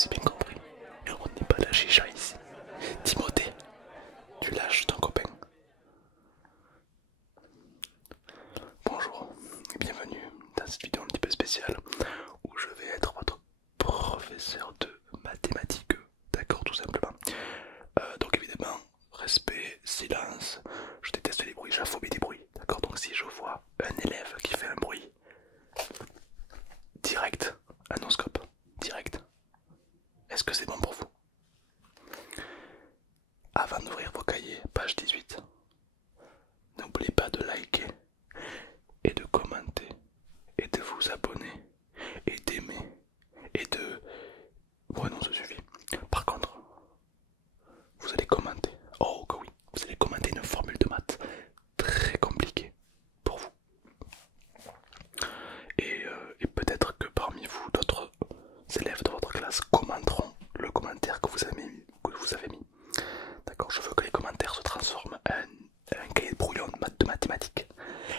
c'est bien compris. On n'est pas la chicha ici. Timothée, tu lâches ton copain. Bonjour et bienvenue dans cette vidéo un petit peu spéciale où je vais être votre professeur de mathématiques. D'accord, tout simplement. Donc évidemment, respect, silence. Je déteste les bruits, j'ai la phobie des bruits. D'accord, donc si je vois un élève qui fait un bruit, direct, anoscope, direct. Est-ce que c'est bon pour vous? Avant d'ouvrir vos cahiers, page 18, n'oubliez pas de liker et de commenter et de vous abonner et d'aimer et de... Ouais non, ça suffit. Par contre, vous allez commenter, oh que oui, vous allez commenter une formule de maths très compliquée pour vous. Et peut-être que parmi vous, d'autres élèves de votre classe commenteront le commentaire que vous avez mis. D'accord, je veux que les commentaires se transforment en un cahier de brouillon de mathématiques.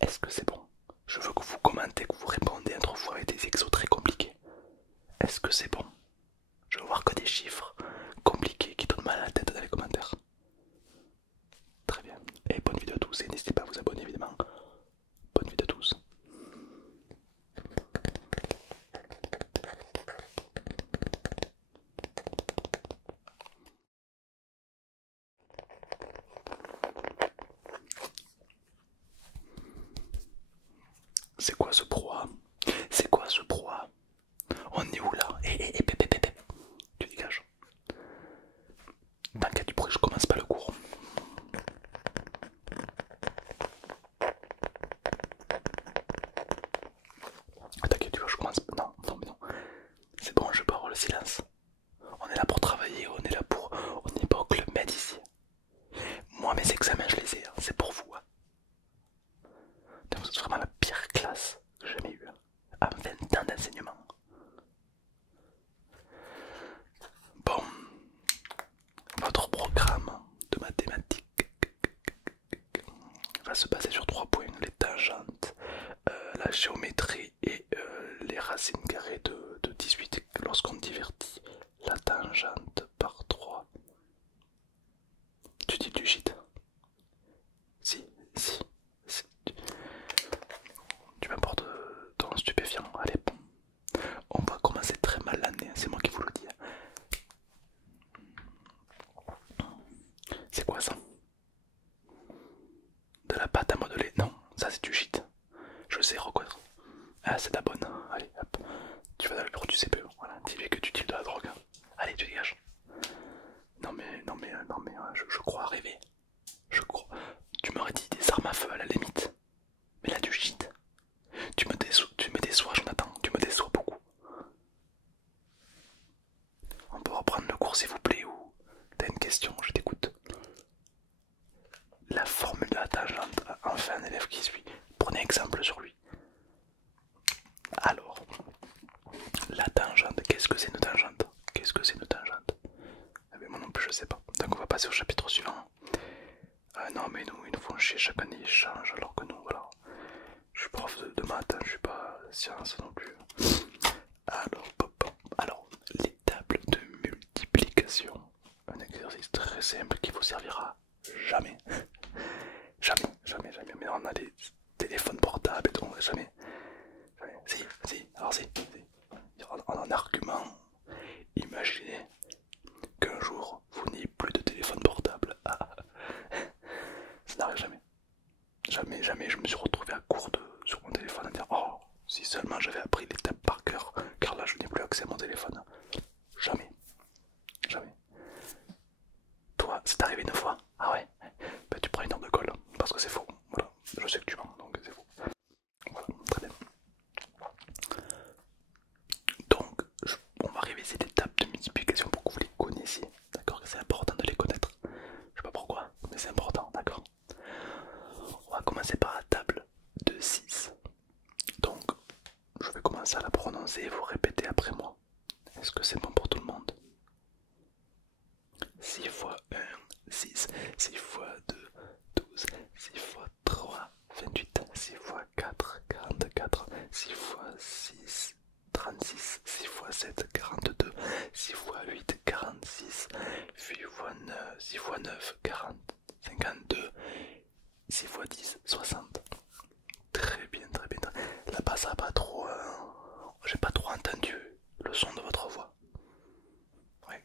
Est-ce que c'est bon? Je veux que vous commentez, que vous répondez entre vous avec des exos très compliqués. Est-ce que c'est bon? Je veux voir que des chiffres compliqués qui donnent mal à la tête dans les commentaires. Très bien. Et bonne vidéo à tous et n'hésitez pas à vous abonner évidemment. Bonne vidéo à tous. C'est quoi ce brouhaha? C'est quoi ce brouhaha? On est où là? Tu dégages. Tant qu'il y a du bruit, je commence pas le cours. T'inquiète, tu vois, je commence. Non, non, mais non. C'est bon, je pars le silence. On est là pour travailler, on est là pour. On n'est pas au club med ici. Moi, mes examens, je les ai, hein. C'est pour vous. Hein. Vous êtes vraiment la pire classe que j'ai jamais eue. Hein. À 20 ans d'enseignement. Bon, votre programme de mathématiques va se baser sur 3 points, les tangentes, la géométrie et les racines carrées de 18 lorsqu'on divertit la tangente par 3. Tu dis du shit? Si, si, si. Tu m'apportes ton stupéfiant. Allez, bon. On va commencer très mal l'année, c'est moi qui vous le dis. C'est quoi ça? De la pâte à modeler? Non, ça c'est du shit. Je sais reconnaître. Ah, c'est de la bonne. Allez, hop. Tu vas dans le bureau du CPE. Voilà, dis-lui que tu deals de la drogue. Allez, tu dégages. Non mais, non mais, non mais, je crois rêver. Je crois. Tu m'aurais dit des armes à feu à la limite. Mais là, du shit. Tu me déçois, Jonathan. Tu me déçois beaucoup. On peut reprendre le cours s'il vous plaît ou t'as une question, je t'écoute. La formule de la tangente, enfin un élève qui suit. Prenez exemple sur lui. Alors, la tangente, qu'est-ce que c'est une tangente? Qu'est-ce que c'est une tangente? Eh bien, moi non plus je sais pas. Donc on va passer au chapitre suivant. Non mais nous, ils nous font chier, chaque année ils changent alors que nous, voilà. Je suis prof de maths, hein, je suis pas science non plus. Alors, alors, les tables de multiplication. Un exercice très simple qui vous servira jamais. Jamais, jamais, jamais. Mais on a des téléphones portables et tout, jamais. Jamais. Si, si, alors si. En argument, imaginez qu'un jour vous n'ayez plus de téléphone portable. Ah, ça n'arrive jamais. Jamais, jamais je me suis retrouvé à court sur mon téléphone à dire oh, si seulement j'avais appris les tapes par cœur, car là je n'ai plus accès à mon téléphone. Jamais, jamais. Toi, c'est arrivé une fois? Ah ouais? Bah tu prends une heure de colle, parce que c'est faux. Voilà, je sais que tu mens, donc c'est faux. Voilà, très bien. Donc, on va réviser les tables de multiplication pour que vous les connaissiez. D'accord? C'est important de les connaître. Je sais pas pourquoi, mais c'est important, d'accord? On va commencer par la table de 6. Donc, je vais commencer à la prononcer et vous répétez après moi. Est-ce que c'est bon pour tout le monde? 6 fois 1, 6. 6 fois 2, 12. 6 fois 3, 28. 6 fois 4, 44. 6 fois 6, 36. 6 fois 7, 42. 6 x 8, 46. 8 x 9, 6 x 9, 40, 52. 6 x 10, 60. Très bien, très bien. Là-bas, ça n'a pas trop. J'ai pas trop entendu le son de votre voix. Oui.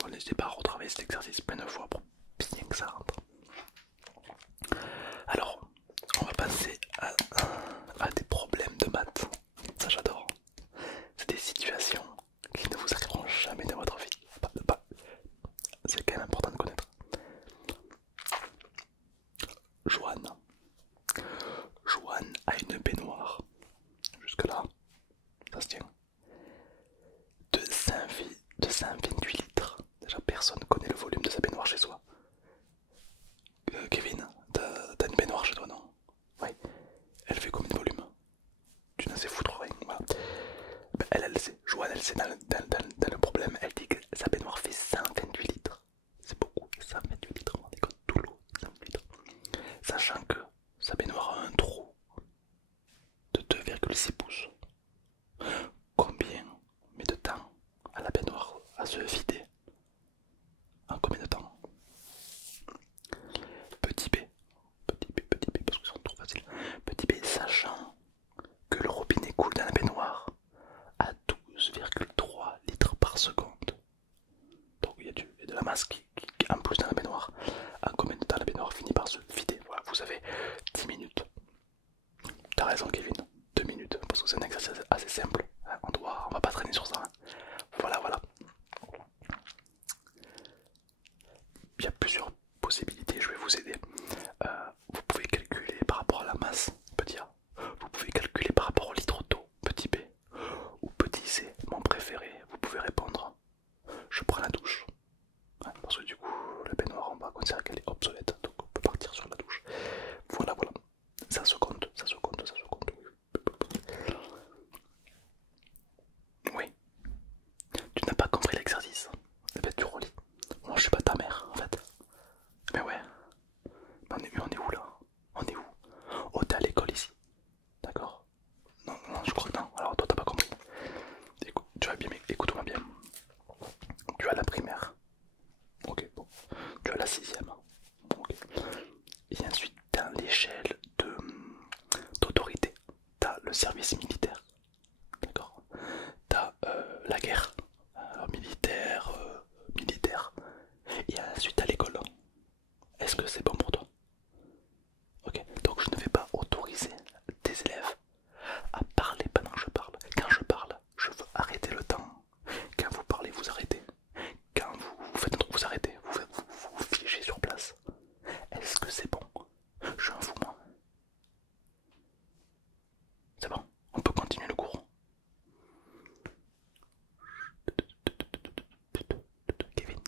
Bon, n'hésitez pas à retravailler cet exercice plein de fois pour bien que ça rentre. Alors, on va passer à des problèmes de maths. Ça, j'adore. C'est des situations qui ne vous arriveront jamais dans votre vie. C'est quand même important de connaître. Joanne. Joanne a une baignoire. Jusque là, ça se tient. De 128 litres. Déjà, personne ne connaît le volume de sa baignoire chez soi. Kevin, t'as une baignoire chez toi, non? Oui. Elle fait combien de volume? Tu n'en sais foutre rien. Voilà. Ben, elle sait. Joanne, elle sait dans le problème. Elle dit que sa baignoire fait 128 litres. C'est beaucoup. 128 litres. On est comme tout l'eau. 128 litres. Sachant que sa baignoire a un trou de 2,6 pouces. Combien met de temps à la baignoire à se vider? En combien de temps? Petit B, parce que c'est trop facile. Petit B, sachant que le robinet coule dans la baignoire à 12,3 litres par seconde. Donc il y a de la masse qui en plus dans la baignoire. En combien de temps la baignoire finit par se vider? Voilà, vous avez 10 minutes. T'as raison Kevin, 2 minutes, parce que c'est un exercice assez simple. On va pas traîner sur ça. Voilà, voilà. Il y a plusieurs possibilités, je vais vous aider. Vous pouvez calculer par rapport à la masse, petit A. Vous pouvez calculer par rapport au litre d'eau, petit B. Ou petit C, mon préféré, vous pouvez répondre je prends la douche. Ouais, parce que du coup, la baignoire, on va considérer qu'elle est obsolète, donc on peut partir sur la douche. Voilà, voilà. Ça se compte, ça se compte, ça se compte. Oui. Tu n'as pas compris l'exercice. Eh ben, tu relis. Moi, je suis pas ta mère, en fait. Mais ouais. Mais on est où là? On est où? Oh, t'es à l'école ici. D'accord? Non, non, je crois que non. Alors toi, t'as pas compris. Écoute, tu vas bien, écoute-moi bien. Tu as la primaire. Ok, bon. Tu as la sixième. Ok. Et ensuite, dans l'échelle d'autorité, t'as le service militaire. D'accord? T'as la guerre. Militaire, militaire. Et ensuite, t'as l'école. Est-ce que c'est bon pour toi? Ok, donc je ne vais pas autoriser tes élèves à parler pendant que je parle. Quand je parle, je veux arrêter le temps. Quand vous parlez, vous arrêtez. Quand vous faites un truc, vous arrêtez. Vous figez sur place. Est-ce que c'est bon? Je suis un fou, moi. C'est bon, on peut continuer le cours. Kevin,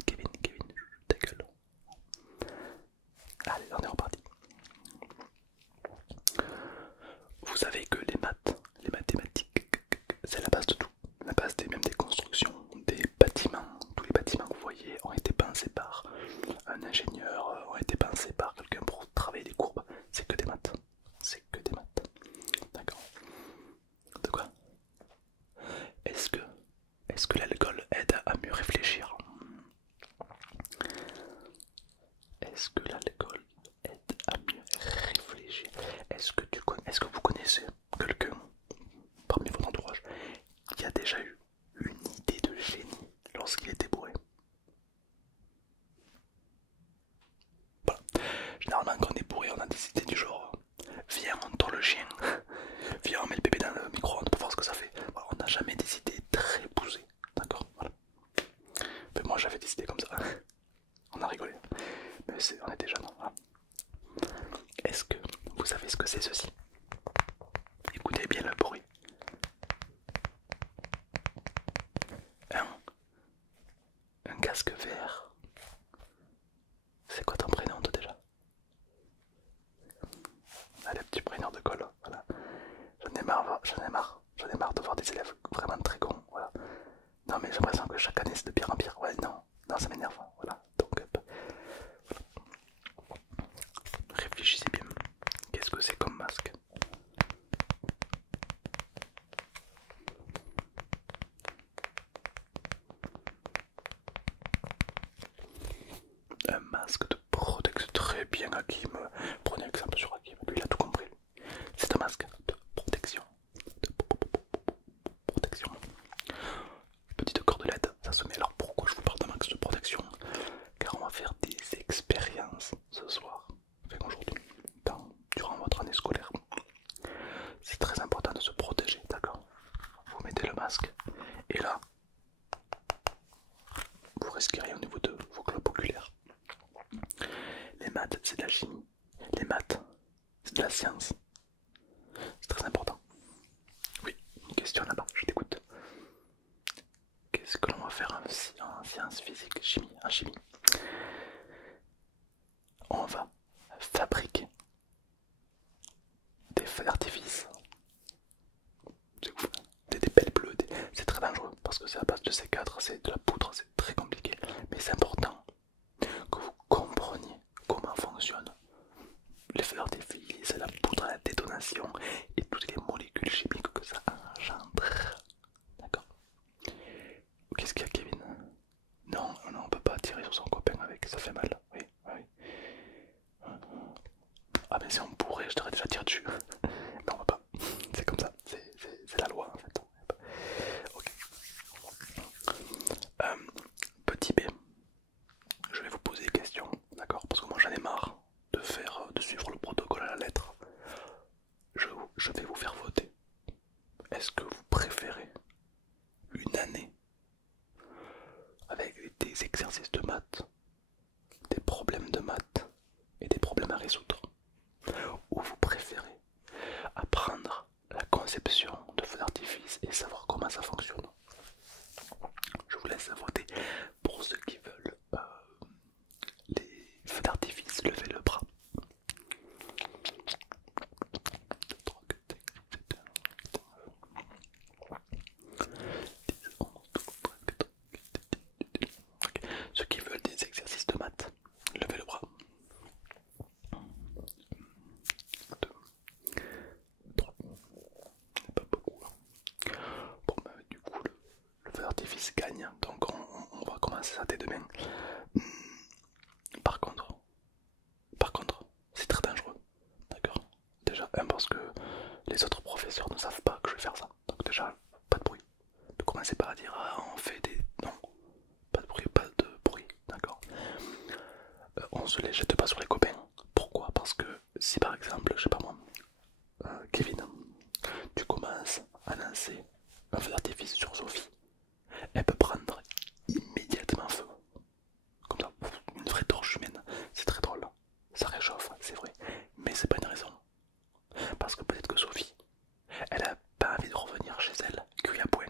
ta gueule. Allez, on est reparti. Vous savez que les maths, les mathématiques, c'est la base de tout. La base même des constructions, des bâtiments. Tous les bâtiments que vous voyez ont été pensés par un ingénieur, ont été pensés par quelqu'un pour travailler les courbes. C'est que des maths. C'est que des maths. D'accord. De quoi? Est-ce que l'alcool aide à mieux réfléchir? Est-ce que l'alcool aide à mieux réfléchir? Est-ce que vous connaissez quelqu'un parmi votre entourage qui a déjà eu une idée de génie lorsqu'il était bourré? Voilà. Généralement quand on est bourré on a des idées du genre viens on tord le chien, viens on met le bébé dans le micro-ondes pour voir ce que ça fait. Voilà, on n'a jamais des idées très poussées. D'accord, voilà. Mais moi j'avais des idées comme ça. On a rigolé. Mais on était jeunes. Voilà. Est-ce que vous savez ce que c'est ceci? Écoutez bien le bruit. Un casque vert. C'est quoi ton prénom toi déjà? Allez, petit prénom de colle. Voilà. J'en ai marre de voir des élèves vraiment très cons. Voilà. Non mais j'ai l'impression que chaque année c'est de pire en pire. Ouais, non, ça m'énerve. Voilà. Donc, voilà. Réfléchissez bien. Qu'est-ce que c'est comme masque? la science. C'est très important. Oui, une question là-bas, je t'écoute. Qu'est-ce que l'on va faire en sciences physique, chimie, en chimie? On va fabriquer des feux d'artifice. C'est ouf. Des pelles bleues, c'est très dangereux parce que c'est à base de C4, c'est de la poudre, c'est très compliqué. Mais c'est important que vous compreniez comment fonctionnent les feux d'artifice, la poudre à la détonation et toutes les molécules chimiques que ça engendre. D'accord? Qu'est-ce qu'il y a, Kevin? Non, non, on peut pas tirer sur son copain avec, ça fait mal. Oui, oui. Ah, mais si on pourrait, je t'aurais déjà tiré dessus. Non, on va pas. C'est comme ça, c'est la loi en fait. Ok. Petit B, je vais vous poser des questions, d'accord? Parce que moi j'en ai marre de suivre le protocole à la lettre. Je vais vous faire voter. Est-ce que vous préférez une année avec des exercices de maths, des problèmes de maths et des problèmes à résoudre? Ou vous préférez apprendre la conception de feux d'artifice et savoir comment ça fonctionne? Je vous laisse voter. Pour ceux qui veulent les feux d'artifice, levez le bras. Ceux qui veulent des exercices de maths, levez le bras. 2, 3, pas beaucoup. Bon, bah, du coup, le feu d'artifice gagne, donc on va commencer ça dès demain. Par contre, c'est très dangereux, d'accord? Déjà, parce que les autres professeurs ne savent pas que je vais faire ça, donc déjà, pas de bruit. Ne commencez pas à dire ah, on fait des. Non, pas de bruit, d'accord? On se les jette pas sur les copains. Pourquoi? Parce que si par exemple, je sais pas moi, Kevin, tu commences à lancer un feu d'artifice sur Sophie, elle peut prendre immédiatement feu. Comme ça, une vraie torche humaine. C'est très drôle. Ça réchauffe, c'est vrai. Mais c'est pas une raison. Parce que peut-être que Sophie, elle a pas envie de revenir chez elle, cuit à point.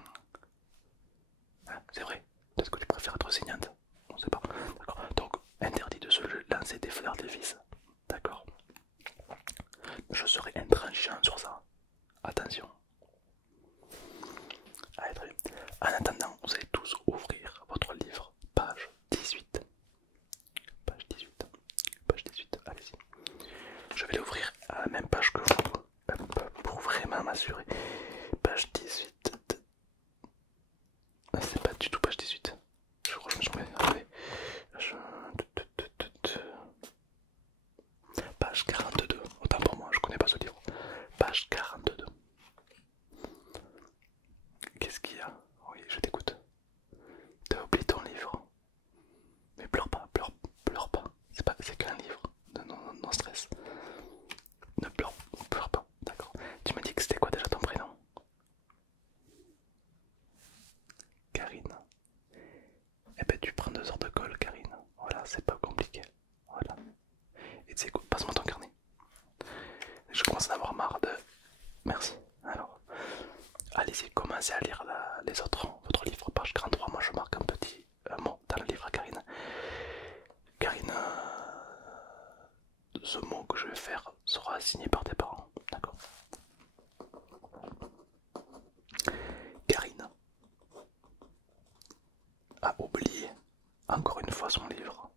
Hein, c'est vrai. Peut-être que tu préfères être saignante. On sait pas. D'accord. Donc, interdit de se lancer des feux d'artifice. D'accord. Je serai intransigeant sur ça. Attention. Allez, très bien. En attendant, vous allez tous ouvrir votre livre, page 18. Page 18. Page 18, allez-y. Je vais l'ouvrir à la même page que vous, pour vraiment m'assurer. Page 18. C'est pas du tout page 18. Je crois que je me suis trompé. Attendez. Page 42. Autant pour moi, je connais pas ce livre. Page 42. Qu'est-ce qu'il y a? Oui, je t'écoute. T'as oublié ton livre. Mais pleure pas, pleure pas. C'est qu'un livre. Non stress. Ne pleure pas. D'accord. Tu m'as dit que c'était quoi déjà ton prénom? Karine. Eh ben tu prends 2 heures de colle, Karine. Voilà, c'est pas compliqué. Voilà. Et tu sais quoi, passe-moi ton carnet. Je commence à en avoir marre de. Merci. Alors, allez-y, commencez à lire les autres, votre livre, page 43. Moi je marque un petit mot dans le livre à Karine. Karine, ce mot que je vais faire sera signé par tes parents. D'accord? Karine a oublié encore une fois son livre.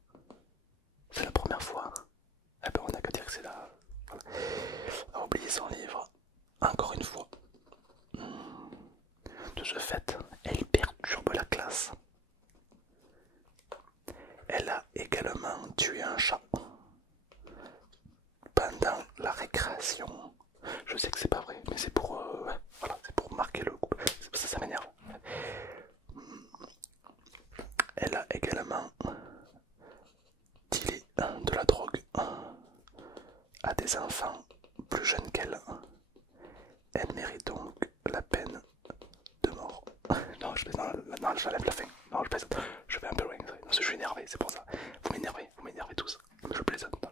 C'est la première fois. Eh ben on n'a qu'à dire que c'est là. Voilà. A oublié son livre encore une fois. De ce fait, elle perturbe la classe. Elle a également tué un chat pendant la récréation. Je sais que c'est pas vrai, mais c'est pour, voilà, c'est pour marquer le coup. Ça m'énerve. Elle a également dealé de la drogue à des enfants plus jeunes qu'elle. Elle mérite donc la peine de mort. Non, j'enlève la fin. Non, je plaisante. Je vais un peu loin. Non, je suis énervé, c'est pour ça. Vous m'énervez tous. Je plaisante.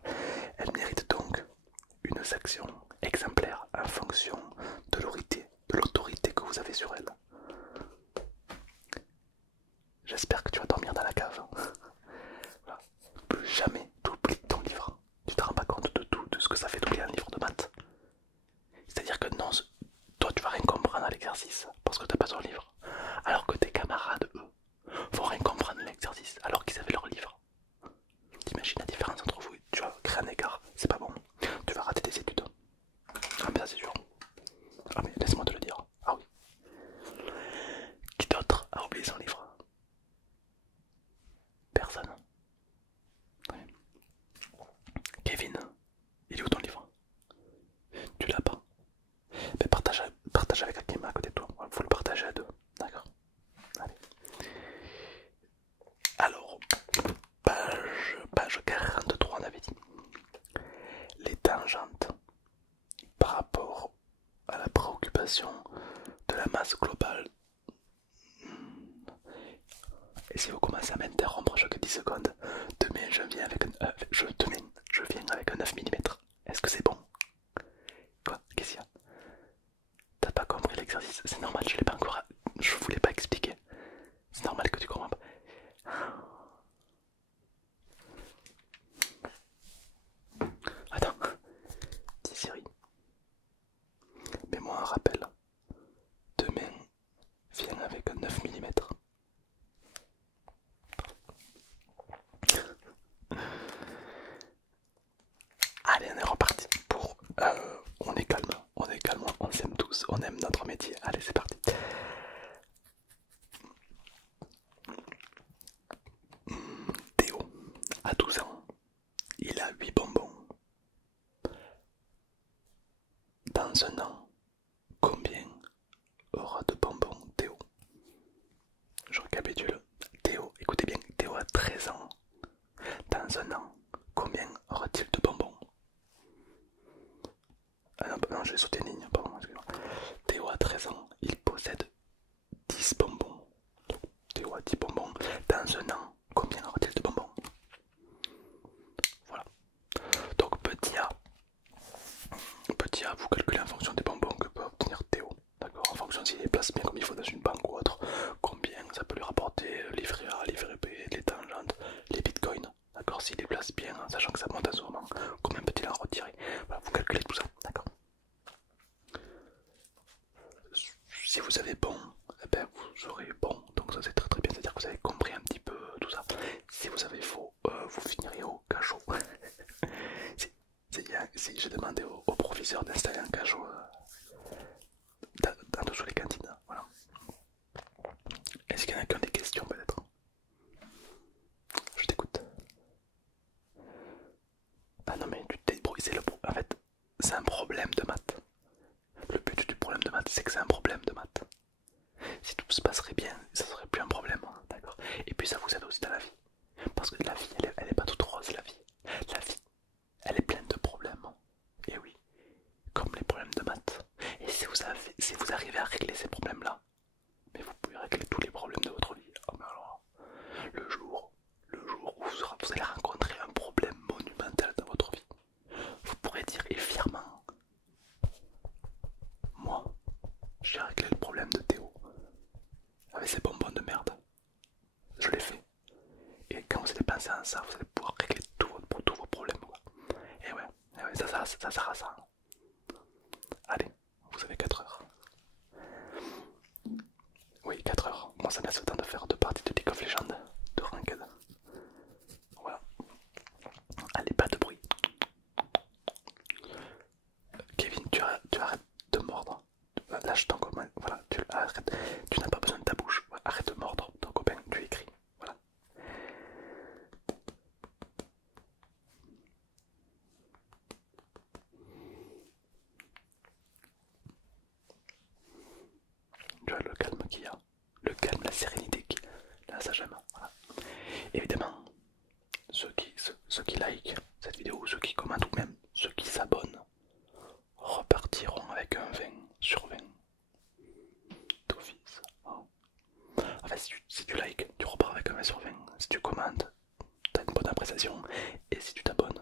Elle mérite donc une quelques actions exemplaires en fonction de l'autorité que vous avez sur elle. J'espère que tu vas dormir dans la cave. Voilà. Plus jamais t'oublies ton livre. Tu te rends pas compte de tout, de ce que ça fait d'oublier un livre de maths. C'est-à-dire que non, toi tu vas rien comprendre à l'exercice parce que t'as pas ton livre. Alors que tes camarades, eux, vont rien comprendre à l'exercice alors qu'ils avaient leur livre. T'imagines la différence entre vous, tu vas créer un écart, c'est pas bon. Tu vas rater tes études. Ah mais ça c'est sûr. Ah mais laisse-moi te le dire. Ah oui. Qui d'autre a oublié son livre? Personne. Ouais. Kevin, il est où ton livre? Tu l'as pas? Mais partage avec quelqu'un à côté de toi. Il faut le partager à deux. D'accord. Allez. Alors, page 43 on avait dit. Les tangentes par rapport à la préoccupation de la masse globale. Et si vous commencez à m'interrompre chaque 10 secondes, demain je viens avec un 9 mm. Est-ce que c'est bon? Quoi? Qu'est-ce qu'il y a? T'as pas compris l'exercice? C'est normal, je l'ai pas encore. Je voulais pas expliquer. C'est normal que tu comprends pas. Attends. Dis Siri. Mets-moi un rappel. Demain, viens avec un 9 mm. Allez, on est reparti pour... on est calme, on s'aime tous, on aime notre métier. Allez, c'est parti. Théo, à 12 ans, il a 8 bonbons. Dans un an, combien aura de bonbons Théo? Je récapitule. Théo, écoutez bien, Théo a 13 ans. Dans un an, combien aura-t-il de bonbons? Ah non, j'ai sauté une ligne, pardon, excusez-moi. Théo a 13 ans, il possède 10 bonbons. Théo a 10 bonbons. Dans un an, combien aura-t-il de bonbons? Voilà. Donc petit A, vous calculez en fonction des bonbons que peut obtenir Théo. D'accord. En fonction s'il les place bien comme il faut dans une banque ou autre, combien ça peut lui rapporter livret A, livret B, les tangentes, les bitcoins. D'accord. S'il les place bien, en sachant que ça monte en ce moment, combien peut-il en retirer? Voilà, vous calculez tout ça. D'accord. Si vous avez bon, eh ben vous aurez bon. Donc ça c'est très très bien. C'est-à-dire que vous avez compris un petit peu tout ça. Si vous avez faux, vous finirez au cachot. Si j'ai demandé au professeur d'installer un cachot dans dessous les cantines, voilà. Est-ce qu'il y en a qui ont des questions peut-être? Je t'écoute. Ah non mais tu te débrouilles, en fait, c'est un problème de maths. Le but du problème de maths, c'est que c'est un problème de maths. Si tout se passerait bien, ça serait plus un problème, hein, d'accord? Et puis ça vous aide aussi dans la vie. Parce que la vie, elle est pas toute rose, la vie. La vie, elle est pleine de problèmes. Et oui, comme les problèmes de maths. Et si vous arrivez à régler ces problèmes-là, mais vous pouvez régler tous les problèmes de votre vie. Oh, mais alors, le jour où vous allez rencontrer un problème monumental dans votre vie, vous pourrez dire et fièrement, moi, j'ai réglé le problème de Théo avec ces bonbons de merde. Je l'ai fait. Et quand vous allez penser à ça, vous allez pouvoir régler tous vos problèmes. Quoi. Et ouais, ça sert à ça. Allez, vous avez 4 heures. Oui, 4 heures. Moi, ça me laisse le temps de faire 2 parties de League of Legends, de Ranked. Voilà. Allez, pas de bruit. Kevin, tu arrêtes de mordre. Lâche ton copain. Voilà, tu arrêtes. Tu n'as pas besoin de ta bouche. Arrête de mordre ton copain. Tu écris. Voilà. Tu vois le calme qu'il y a. Le calme, la sérénité qu'il y a. Là, ça j'aime. Voilà. Évidemment, ceux qui like cette vidéo, ceux qui commentent ou même ceux qui s'abonnent repartiront avec un 20 sur 20 d'office. En fait, si tu likes, tu repars avec un 20 sur 20. Si tu commentes, tu as une bonne appréciation. Et si tu t'abonnes,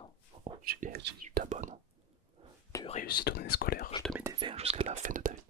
tu réussi ton année scolaire, je te mets des 20 jusqu'à la fin de ta vie.